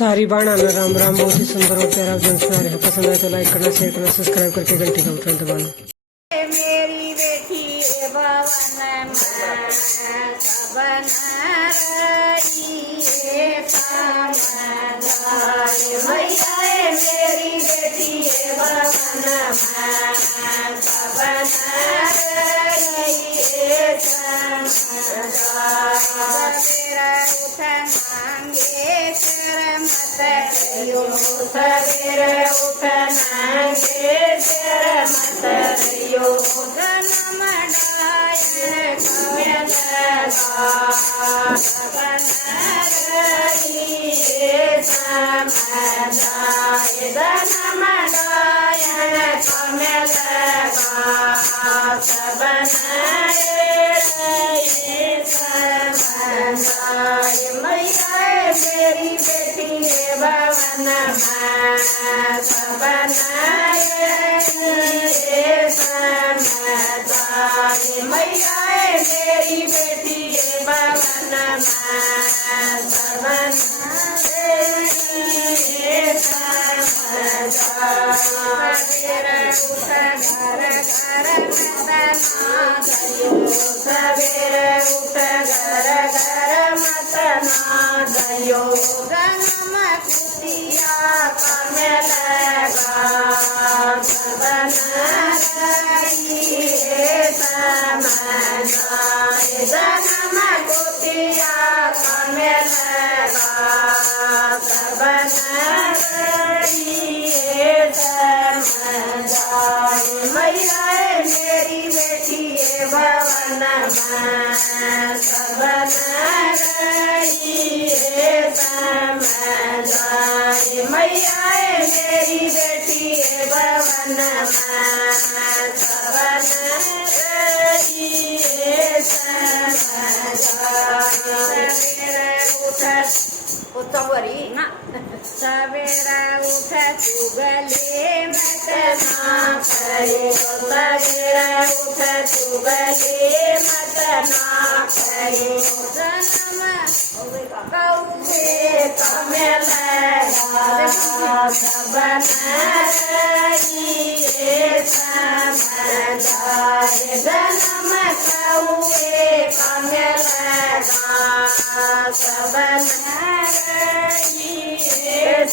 सारी बाणाना राम राम। बहुत ही सुंदर और प्यारा भजन सुना रहे हैं। पसंद आए तो लाइक करना, शेयर करना, सब्सक्राइब करके घंटी का बटन दबाना। मेरी बेटी भवन में सबन रही मैया मेरी बेटी भवन में सबन रही सवेरे उठ मांगे शर मत रियो जन्म डायन कमल सबन रही समदाय जन्म डायन कमल सबन रही समदाय मैया मेरी बेटी भवन सबन समदाय मैया मेरी बेटी भवन सबन सवेरे उठ घर घर मत ना दयो जन्म खुशिया कमल सबन रही समदाय जन्म खुशिया कमल सबन रही समदाय मैया मेरी बेटी भवन सबन रही समदाय मैया मेरी बेटी भवन सबन रही समदाय उतवरी ना सवेरा उठ चुगले मत ना करे सवेरा उठ चुगले मत ना करे जन्म कौवे कमल सबन रही समदाय जन्म कौवे कमल सबन रही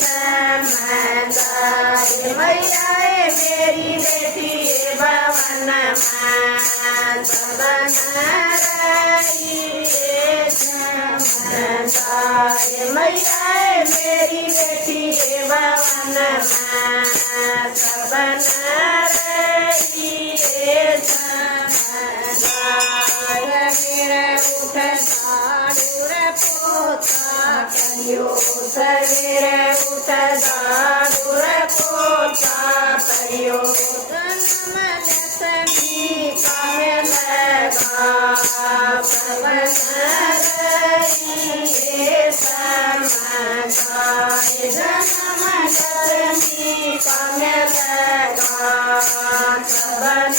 समदाय मैया मेरी बेटी भवन सबन रही समदाय मैया मेरी बेटी भवन सबन रही समदाय मेरा उठ झाड़ूर पोता करियो सवेरे उठ झाड़ूर पोता करियो जन्म लक्ष्मी कमल सबन रही समदाय जन्म लक्ष्मी कमल सबन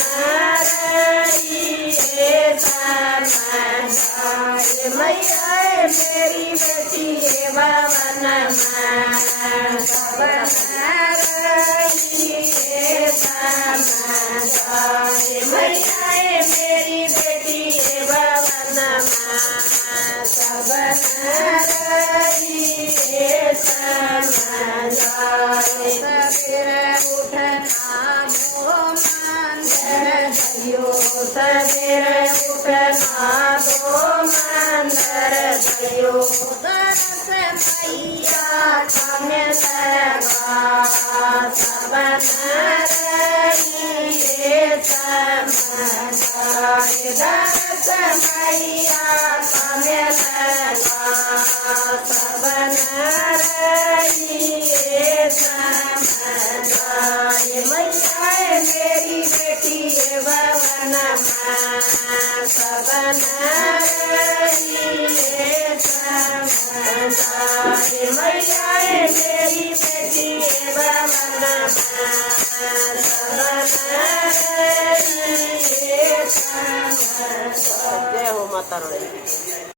रही समदाय मैया मेरी बेटी भवन सबन रही समदाय मैया मेरी बेटी भवन सबन रही समदाय सवेरे उठना धो मंदिर गयो सवेरे उठना धो मंदिर गयो दरस मैया कमल सबन रही समदाय दरस मैया कमल सबन रही समदाय मैया मेरी बेटी भवन सबन रही समदाय मैया मेरी बेटी भवन सबन रही समदाय। जय हो माता रानी।